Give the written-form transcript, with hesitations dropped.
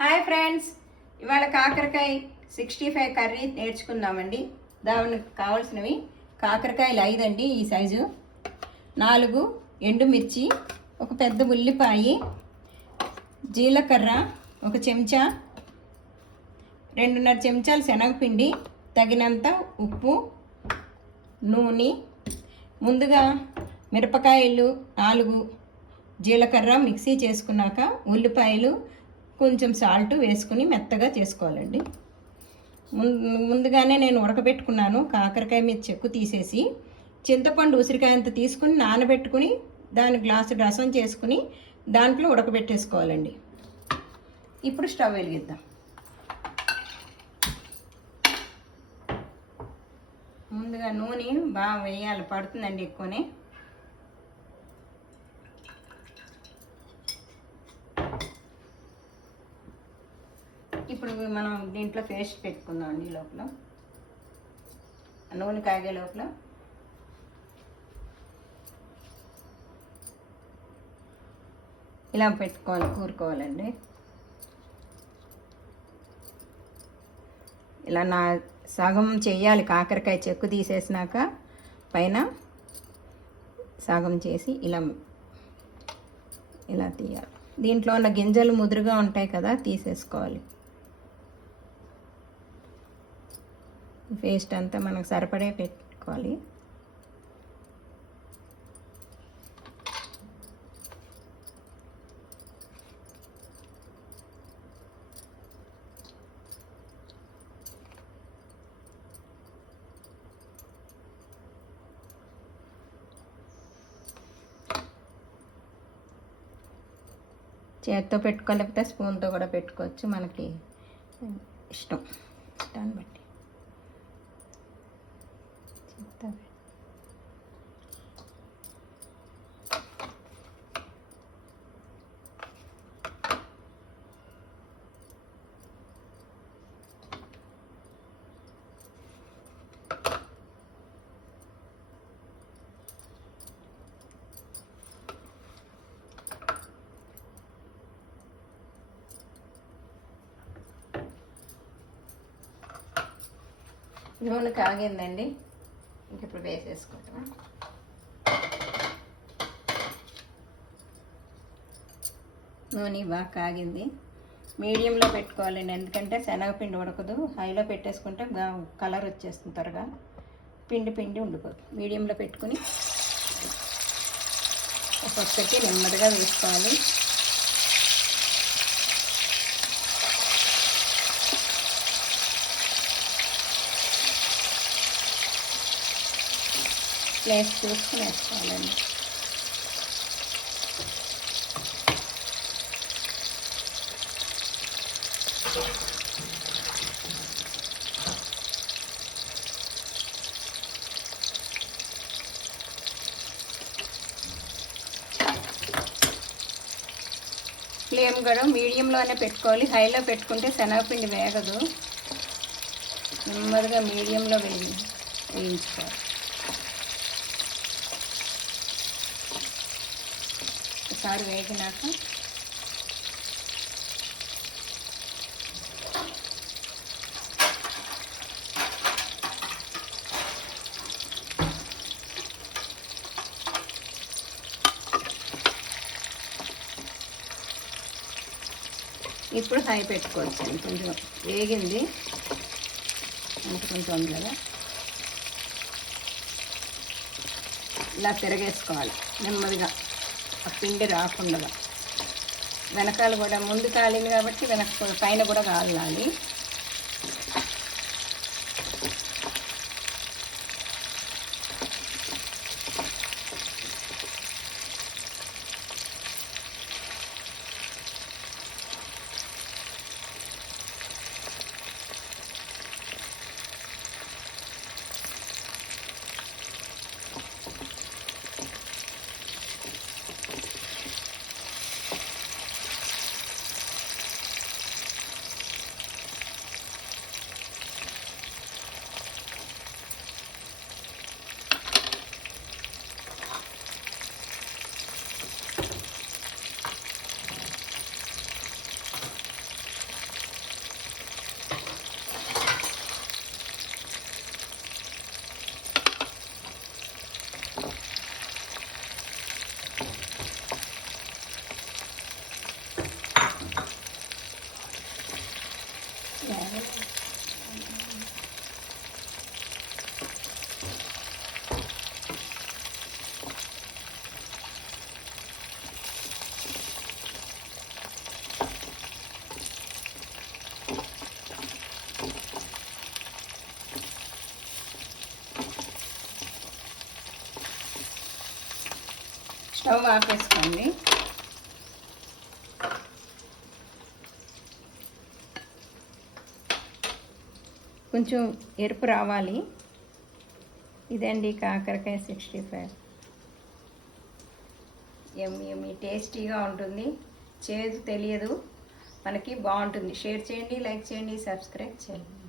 Hi friends, ఇవాళ కాకరకాయ 65 curry నేర్చుకుందామండి. దానికి కావాల్సినవి కాకరకాయలు 5 అండి, ఈ సైజు, 4 ఎండుమిర్చి, ఒక పెద్ద ఉల్లిపాయ, జీలకర్ర 1 చెంచా, 2.5 చెంచాలు శనగపిండి, తగినంత ఉప్పు, నూనె. ముందుగా మిరపకాయలు 4, జీలకర్ర మిక్సీ చేసుకున్నాక ఉల్లిపాయలు కొంచెం సాల్ట్ వేసుకుని మెత్తగా చేసుకోవాలండి. ముందుగానే నేను ఉడకబెట్టుకున్నాను. కాకరకాయ మీద చెక్కు తీసేసి చింతపండు ఉసిరికాయంత తీసుకుని నానబెట్టుకుని దాని గ్లాసు రసం చేసుకుని దాంట్లో ఉడకబెట్టేసుకోవాలండి. ఇప్పుడు స్టవ్ వెలిగిద్దాం. ముందుగా నూనె బాగా వేయాలి, పడుతుందండి ఎక్కువనే. ఇప్పుడు మనం దీంట్లో పేస్ట్ పెట్టుకుందాం అండి. లోపల నూనె కాగే లోపల ఇలా కూరుకోవాలండి. ఇలా సగం చెయ్యాలి. కాకరకాయ చెక్కు తీసేసినాక పైన సగం చేసి ఇలా తీయాలి. దీంట్లో ఉన్న గింజలు ముదురుగా ఉంటాయి కదా, తీసేసుకోవాలి. పేస్ట్ అంతా మనకు సరిపడే పెట్టుకోవాలి. చేత్తో పెట్టుకోలేకపోతే స్పూన్తో కూడా పెట్టుకోవచ్చు, మనకి ఇష్టాన్ని బట్టి. నూనె కాగిందండి, ఇంక ఇప్పుడు వేసేసుకుంటాం. నూనె బాగా కాగింది. మీడియంలో పెట్టుకోవాలండి, ఎందుకంటే శనగపిండి ఉడకదు. హైలో పెట్టేసుకుంటే కలర్ వచ్చేస్తుంది త్వరగా, పిండి ఉండిపోతుంది. మీడియంలో పెట్టుకుని ఒక్కొక్కటి నెమ్మదిగా వేసుకోవాలి. ప్లేస్ చూసుకుని వేసుకోవాలండి. ఫ్లేమ్ కూడా మీడియంలోనే పెట్టుకోవాలి. హైలో పెట్టుకుంటే శనగపిండి వేగదు. నెమ్మదిగా మీడియంలో వేయించుకోవాలి. ఒకసారి వేగినాక ఇప్పుడు హై పెట్టుకోవచ్చు. కొంచెం వేగింది, కొంచెం కదా ఇలా తిరగేసుకోవాలి నెమ్మదిగా, ఆ పిండి రాకుండా. వెనకాల కూడా ముందు కాలింది కాబట్టి పైన కూడా కాలాలి. స్టవ్ ఆపేసుకోండి. కొంచెం ఎరుపు రావాలి. ఇదండి కాకరకాయ 65. యమ్మీ టేస్టీగా ఉంటుంది, చేదు తెలియదు మనకి, బాగుంటుంది. షేర్ చేయండి, లైక్ చేయండి, సబ్స్క్రైబ్ చేయండి.